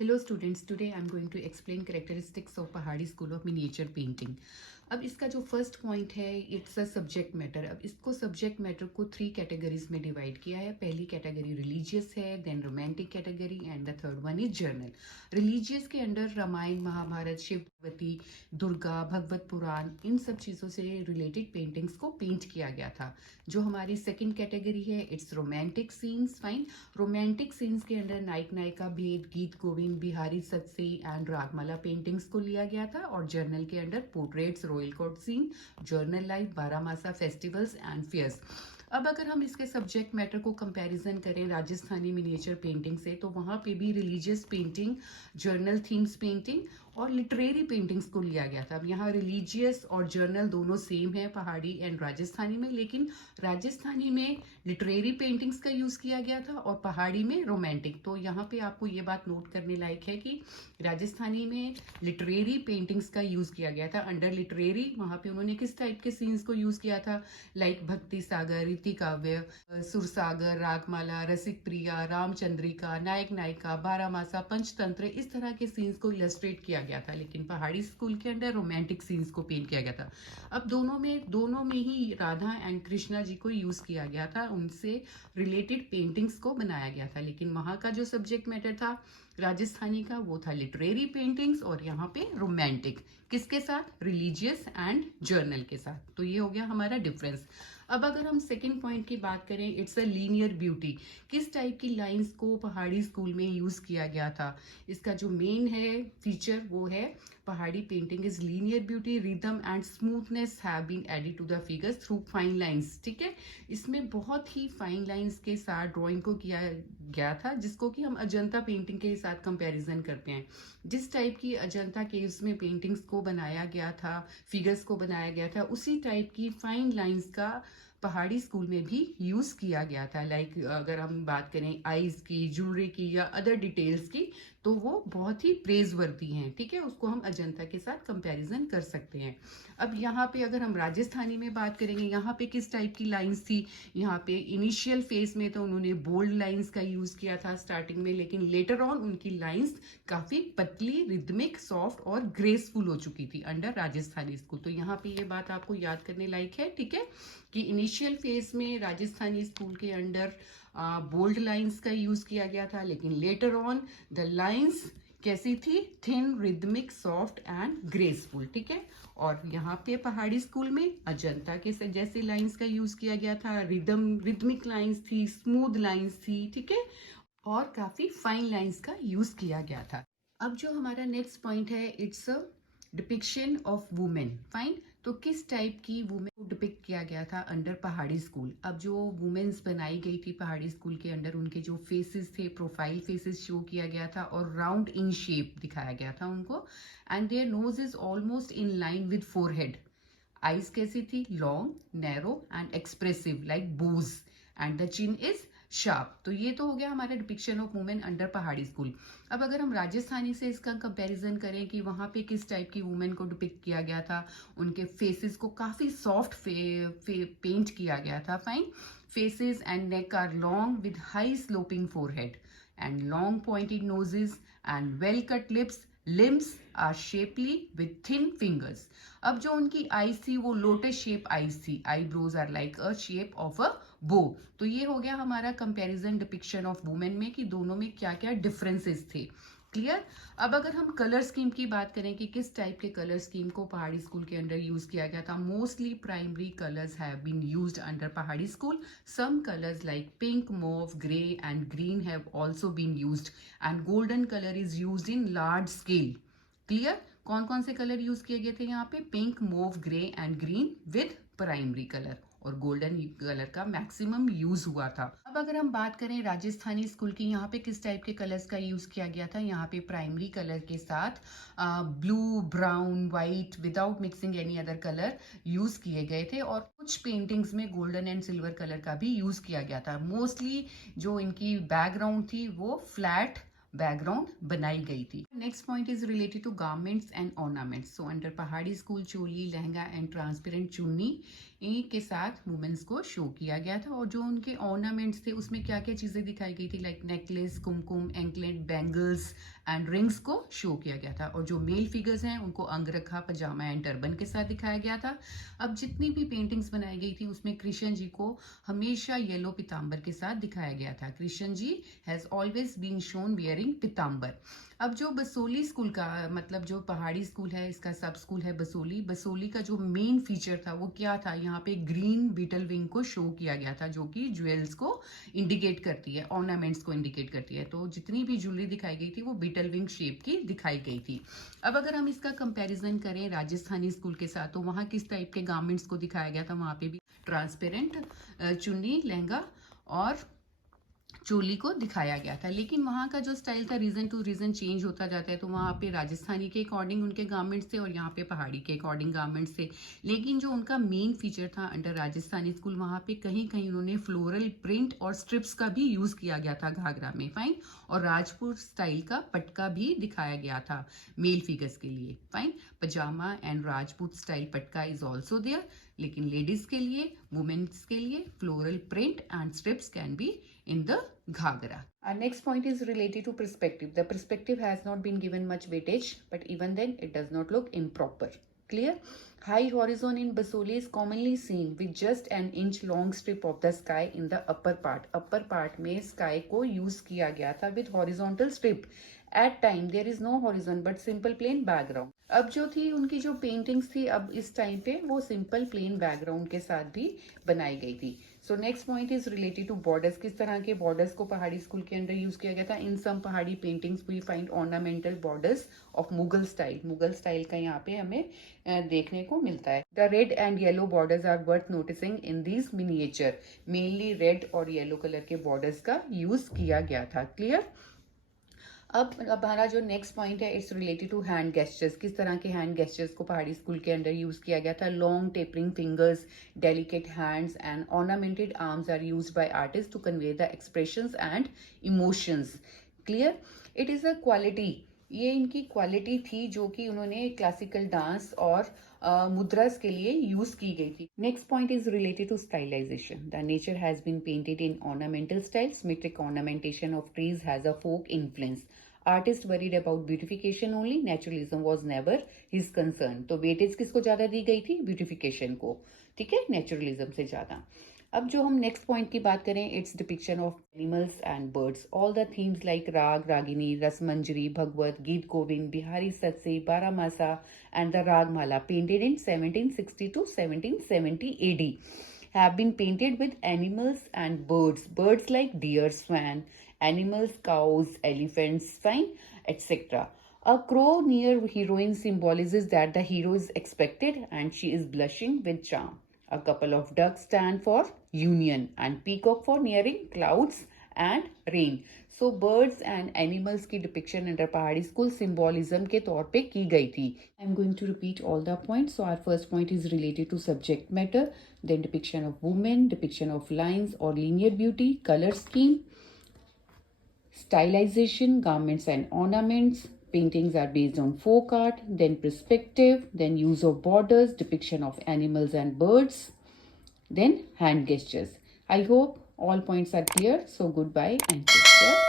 Hello students, today I am going to explain characteristics of Pahadi School of Miniature Painting. अब इसका जो first point है it's a subject matter. अब इसको subject matter को 3 categories में डिवाइड किया है। पहली कैटेगरी रिलीजियस है, then romantic category and the third one is general. Religious के अंडर रामायण, महाभारत, शिववती, दुर्गा, भगवत पुराण, इन सब चीज़ों से रिलेटेड पेंटिंग्स को पेंट किया गया था। जो हमारी सेकेंड कैटेगरी है it's romantic scenes. Fine, romantic scenes के under Nayak Nayika Bhed, Geet Govind, Bihari Satsai and Ragamala paintings को लिया गया था। और जर्नल के under portraits, royal court scene, general life, Baramasa festivals and fairs. अब अगर हम इसके सब्जेक्ट मैटर को कंपैरिजन करें राजस्थानी मिनिएचर पेंटिंग से, तो वहाँ पे भी religious painting, journal themes painting और लिटरेरी पेंटिंग्स को लिया गया था। अब यहाँ रिलीजियस और जर्नल दोनों सेम है पहाड़ी एंड राजस्थानी में, लेकिन राजस्थानी में लिटरेरी पेंटिंग्स का यूज़ किया गया था और पहाड़ी में रोमांटिक। तो यहाँ पे आपको ये बात नोट करने लायक है कि राजस्थानी में लिटरेरी पेंटिंग्स का यूज़ किया गया था। अंडर लिटरेरी वहाँ पे उन्होंने किस टाइप के सीन्स को यूज़ किया था, लाइक भक्ति सागर, रीति काव्य, सुरसागर, रागमाला, रसिक प्रिया, रामचंद्रिका, नायक नायिका, बारामासा, पंचतंत्र, इस तरह के सीन्स को इलस्ट्रेट किया गया था। लेकिन पहाड़ी स्कूल के अंदर रोमांटिक सीन्स को पेंट किया गया था। अब दोनों में ही राधा एंड कृष्णा जी को यूज किया गया था, उनसे रिलेटेड पेंटिंग्स को बनाया गया था। लेकिन वहाँ का जो सब्जेक्ट मैटर था राजस्थानी का वो था लिटरेरी पेंटिंग्स और यहाँ पे रोमांटिक, किसके साथ, रिलीजियस एंड जर्नल के साथ। तो ये हो गया हमारा डिफरेंस। अब अगर हम सेकंड पॉइंट की बात करें, इट्स अ लीनियर ब्यूटी। किस टाइप की लाइंस को पहाड़ी स्कूल में यूज किया गया था, इसका जो मेन है फीचर वो है Pahari painting is linear beauty, rhythm and smoothness have been added to the figures through fine lines. ठीक है, इसमें बहुत ही फाइन लाइंस के साथ ड्राइंग को किया गया था, जिसको कि हम अजंता पेंटिंग के साथ कंपैरिजन करते हैं। जिस टाइप की अजंता केव्स में पेंटिंग्स को बनाया गया था, फिगर्स को बनाया गया था, उसी टाइप की फाइन लाइंस का पहाड़ी स्कूल में भी यूज किया गया था। लाइक अगर हम बात करें आईज की, ज्वेलरी की या अदर डिटेल्स की, तो वो बहुत ही प्रेजवर्दी हैं। ठीक है, उसको हम अजंता के साथ कंपैरिजन कर सकते हैं। अब यहाँ पे अगर हम राजस्थानी में बात करेंगे, यहाँ पे किस टाइप की लाइंस थी, यहाँ पे इनिशियल फेज में तो उन्होंने बोल्ड लाइंस का यूज किया था स्टार्टिंग में, लेकिन लेटर ऑन उनकी लाइंस काफी पतली, रिदमिक, सॉफ्ट और ग्रेसफुल हो चुकी थी अंडर राजस्थानी स्कूल। तो यहाँ पे ये बात आपको याद करने लायक है। ठीक है, कि इनिशियल फेज में राजस्थानी स्कूल के अंडर बोल्ड लाइंस का यूज किया गया था, लेकिन लेटर ऑन द लाइंस कैसी थी, thin, rhythmic, soft and graceful. ठीक है, और यहाँ पे पहाड़ी स्कूल में अजंता के जैसे लाइंस का यूज किया गया था, रिदमिक लाइंस थी, स्मूथ लाइंस थी। ठीक है, और काफी फाइन लाइंस का यूज किया गया था। अब जो हमारा नेक्स्ट पॉइंट है it's a depiction of women. Fine, तो किस टाइप की वुमेन को डिपिक्ट किया गया था अंडर पहाड़ी स्कूल। अब जो वुमेन्स बनाई गई थी पहाड़ी स्कूल के अंडर, उनके जो फेसेस थे, प्रोफाइल फेसेस शो किया गया था और राउंड इन शेप दिखाया गया था उनको। And their nose is almost in line with forehead. Eyes कैसी थी, long, narrow and expressive like Bhoj, and the chin is sharp. तो ये तो हो गया हमारा depiction of women under Pahari school. अब अगर हम राजस्थानी से इसका कंपैरिजन करें कि वहां पे किस टाइप की वुमेन को डिपिक्ट किया गया था, उनके फेसेस को काफी सॉफ्ट पेंट किया गया था। Fine, faces and neck are long with high sloping forehead and long pointed noses and well cut lips, limbs are shapely with thin fingers। अब जो उनकी आईज थी वो लोटस शेप आईज थी, eyebrows are like a shape of a bow. तो ये हो गया हमारा कंपैरिजन डिपिक्शन ऑफ वुमेन में कि दोनों में क्या क्या डिफरेंसेस थे। क्लियर। अब अगर हम कलर स्कीम की बात करें कि किस टाइप के कलर स्कीम को पहाड़ी स्कूल के अंडर यूज किया गया था, mostly primary colours have been used under Pahari school. Some colours like pink, mauve, grey and green have also been used and golden color is used in large scale। Clear, कौन कौन से colour use किए गए थे यहाँ पे, pink, mauve, grey and green with primary colour, और golden colour का मैक्सिमम यूज हुआ था। अब अगर हम बात करें राजस्थानी स्कूल की, यहाँ पे किस टाइप के कलर्स का यूज किया गया था, यहाँ पे प्राइमरी कलर के साथ blue, brown, white without mixing any other colour use किए गए थे, और कुछ पेंटिंग्स में गोल्डन एंड सिल्वर कलर का भी यूज किया गया था। मोस्टली जो इनकी बैकग्राउंड थी वो फ्लैट बैकग्राउंड बनाई गई थी। Next point is related to garments and ornaments. So under Pahari school choli, lehenga and transparent chunni के साथ वुमेन्स को शो किया गया था, और जो उनके ऑर्नामेंट्स थे उसमें क्या क्या चीजें दिखाई गई थी, like necklace, Kumkum, anklet, bangles and rings को शो किया गया था। और जो मेल फिगर्स हैं उनको अंगरखा, पजामा एंड टर्बन के साथ दिखाया गया था। अब जितनी भी पेंटिंग्स बनाई गई थी उसमें कृष्ण जी को हमेशा येलो पीताम्बर के साथ दिखाया गया था। Krishna ji has always been shown wearing pitambar. अब जो बसोली स्कूल का मतलब जो पहाड़ी स्कूल है, इसका सब स्कूल है बसोली। बसोली का जो मेन फीचर था वो क्या था, यहाँ पे ग्रीन बीटल विंग को शो किया गया था, जो कि ज्वेल्स को इंडिकेट करती है, ऑर्नामेंट्स को इंडिकेट करती है। तो जितनी भी ज्वेलरी दिखाई गई थी वो बीटल विंग शेप की दिखाई गई थी। अब अगर हम इसका कंपैरिजन करें राजस्थानी स्कूल के साथ, तो वहाँ किस टाइप के गारमेंट्स को दिखाया गया था, वहाँ पे भी ट्रांसपेरेंट चुन्नी, लहंगा और चोली को दिखाया गया था। लेकिन वहाँ का जो स्टाइल था रीजन टू रीजन चेंज होता जाता है। तो वहाँ पे राजस्थानी के अकॉर्डिंग उनके गारमेंट्स थे और यहाँ पे पहाड़ी के अकॉर्डिंग गारमेंट्स थे। लेकिन जो उनका मेन फीचर था अंडर राजस्थानी स्कूल, वहाँ पे कहीं कहीं उन्होंने फ्लोरल प्रिंट और स्ट्रिप्स का भी यूज किया गया था घाघरा में, फाइन। और राजपूत स्टाइल का पटका भी दिखाया गया था मेल फिगर्स के लिए, fine. Pyjama and Rajput style patka is also there. लेकिन लेडीज के लिए, वुमेन्स के लिए floral print and strips can be in the Ghagra. Our next point is related to perspective. The perspective has not been given much weightage, but even then it does not look improper. Clear? High horizon in Basoli is commonly seen with just an inch long strip of the sky in the upper part. Upper part में sky को use किया गया था with horizontal strip. At time there is no horizon but simple plain background. अब जो थी उनकी जो पेंटिंग्स थी अब इस टाइम पे वो सिंपल प्लेन बैकग्राउंड के साथ भी बनाई गई थी। So next point is related to borders. किस तरह के बॉर्डर्स को पहाड़ी स्कूल के अंदर यूज किया गया था। In some Pahari paintings we find ornamental borders of Mughal style. Mughal style का यहाँ पे हमें देखने को मिलता है। The red and yellow borders are worth noticing in this miniature. Mainly red और येलो कलर के बॉर्डर्स का यूज किया गया था। क्लियर? अब हमारा जो नेक्स्ट पॉइंट है it's related to hand gestures. किस तरह के हैंड गेस्चर्स को पहाड़ी स्कूल के अंदर यूज किया गया था। Long tapering fingers, delicate hands and ornamented arms are used by artist to convey the expressions and emotions. Clear? It is a quality, ये इनकी क्वालिटी थी जो कि उन्होंने क्लासिकल डांस और मुद्रास के लिए यूज की गई थी। Next point is related to stylization. The nature has been painted in ornamental style. Symmetric ornamentation of trees has a folk influence. Artist worried about beautification only, naturalism was never his concern. तो weightage किसको ज्यादा दी गई थी, beautification को, ठीक है, naturalism से ज्यादा। अब जो हम नेक्स्ट पॉइंट की बात करें its depiction of animals and birds. All the themes like Raga Ragini, Rasamanjari, Bhagavata, Gita Govind, Bihari Satsai, Baramasa and the Ragamala painted in 1760 to 1770 AD have been painted with animals and birds. Birds like deer, swan, animals, cows, elephants, swine, etc. A crow near heroine symbolizes that the hero is expected and she is blushing with charm. A couple of ducks stand for union and peacock for nearing clouds and rain. So birds and animals की depiction under पहाड़ी school symbolism के तौर पे की गई थी. I'm going to repeat all the points. So our first point is related to subject matter, then depiction of women, depiction of lines or linear beauty, color scheme, stylization, garments and ornaments. Paintings are based on folk art, then perspective, then use of borders, depiction of animals and birds, then hand gestures. I hope all points are clear. So goodbye and take care.